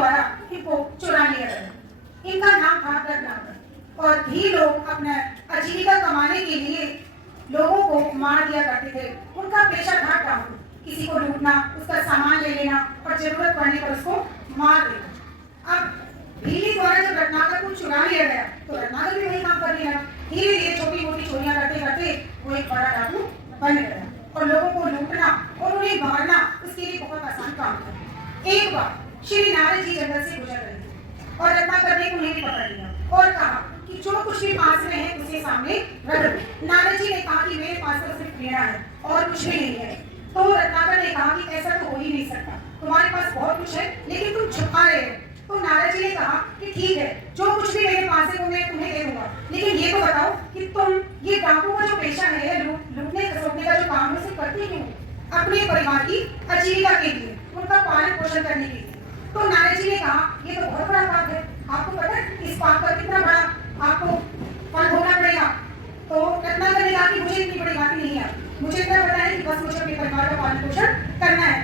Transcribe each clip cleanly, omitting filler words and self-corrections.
द्वारा इनको चुरा लिया गया। इनका नाम था रत्नाकर और भी लोग अपना आजीविका कमाने के लिए लोगों को मार दिया करते थे। उनका पेशा था डाकू, किसी को लूटना, उसका सामान ले लेना और जरूरत पड़ने पर उसको मार देना। अब भीली द्वारा जब रत्नाकर को चुरा लिया गया तो रत्नाकर भी वही काम करने लगा। धीरे धीरे छोटी मोटी चोरियां करते करते वो एक बड़ा डाकू बन गया और लोगों को लूटना और उन्हें मारना उसके लिए बहुत आसान काम था। एक बार श्री नारद जी जंगल से गुजर रहे थे और रत्नाकर ने उन्हें भी पकड़ लिया और कहा कि जो कुछ भी पास में है उसके सामने रख दो। नारद जी ने कहा कि मेरे पास तो सिर्फ पेड़ा है और कुछ भी नहीं है। तो रत्नाकर ने कहा कि ऐसा तो हो ही नहीं सकता, तुम्हारे पास बहुत कुछ है लेकिन तुम छुपा रहे हो। तो नारद जी ने कहा कि ठीक है, जो कुछ भी मेरे पास है वो मैं तुम्हें दे दूंगा, लेकिन ये तो बताओ कि तुम ये डाकू का जो पेशा है, लूटने खसोटने का जो काम है, उसे करती क्यों? अपने परिवार की आजीविका के लिए, उनका पालन पोषण करने के लिए। तो नारद जी ने कहा ये तो बहुत बड़ा पाप है, आपको पता है इस पाप का कितना बड़ा आपको फल भोगना पड़ेगा। तो रत्नाकर ने कहा कि मुझे इतनी बड़ी बात नहीं है, मुझे इतना पता है कि बस मुझे अपने परिवार का पालन पोषण करना है।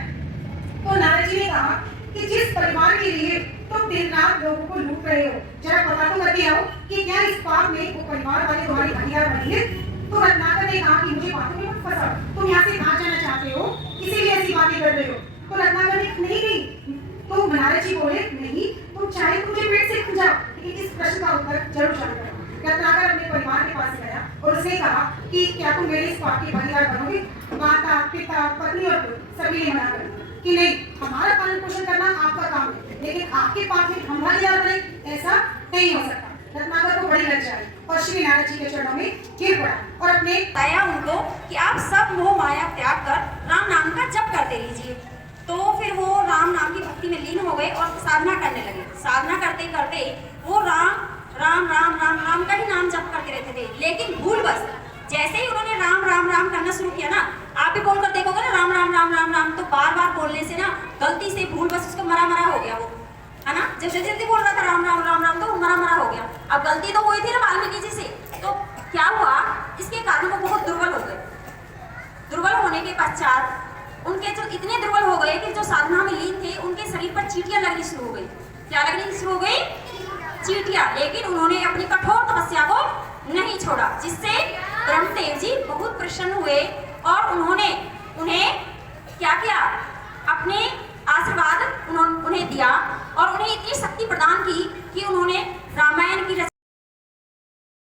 तो नारद जी ने कहा कि जिस परिवार के लिए तुम दिन रात लोगों को लूट रहे हो, जरा पता तो करके आओ कि क्या इस पाप में वो परिवार वाले तुम्हारी भागीदार बनी है। तो रत्नाकर ने कहा कि मुझे बातों में मत फंसाओ, तुम यहाँ से कहाँ जाना चाहते हो, इसीलिए ऐसी बातें कर रहे हो। तो रत्नाकर ने नहीं। तो नारद जी बोले नहीं, तुम चाहे तो मुझे पेट से खा जाओ, लेकिन इस प्रश्न का उत्तर जरूर जानना। रत्नाकर अपने परिवार के पास गया और उसने कहा कि क्या तुम मेरे इस पाप की भागीदार बनोगे? माता, पिता, पत्नी और सभी ने मना कर कि नहीं, हमारा पालन पोषण करना आपका काम है, लेकिन आपके पाप में हम भागीदार बने, ऐसा नहीं हो सकता। रत्नाकर को बड़ी लज्जा आई और श्री नारद जी के चरणों में गिर पड़ा और अपने बताया उनको कि आप सब मोह माया त्याग कर राम नाम का जप करते रहिए। तो फिर वो राम नाम की भक्ति में लीन हो गए और साधना करने लगे। साधना करते करते वो राम राम राम राम राम का ही नाम जप करते रहते थे, लेकिन भूलवश जैसे ही उन्होंने राम राम राम करना शुरू किया ना, आप भी बोलकर देखोगे ना राम राम राम राम राम, तो बार बार बोलने से ना गलती से भूलवश उसको मरा मरा हो गया वो, है ना। जब जल्दी जल्दी बोल रहा था राम राम राम राम तो मरा मरा हो गया। अब गलती तो हुई थी ना वाल्मीकि जी से, तो क्या हुआ, इसके कारण वो बहुत दुर्बल हो गए। दुर्बल होने के पश्चात उनके जो इतने दुर्बल हो गए कि जो साधना में लीन थे उनके शरीर पर चींटियां लगनी शुरू हो गई। क्या लगनी शुरू हो गई? चींटियां। लेकिन उन्होंने अपनी कठोर तपस्या को नहीं छोड़ा, जिससे ब्रह्मदेव जी बहुत प्रसन्न हुए और उन्होंने उन्हें क्या किया, अपने आशीर्वाद उन्हें दिया और उन्हें इतनी शक्ति प्रदान की कि उन्होंने रामायण की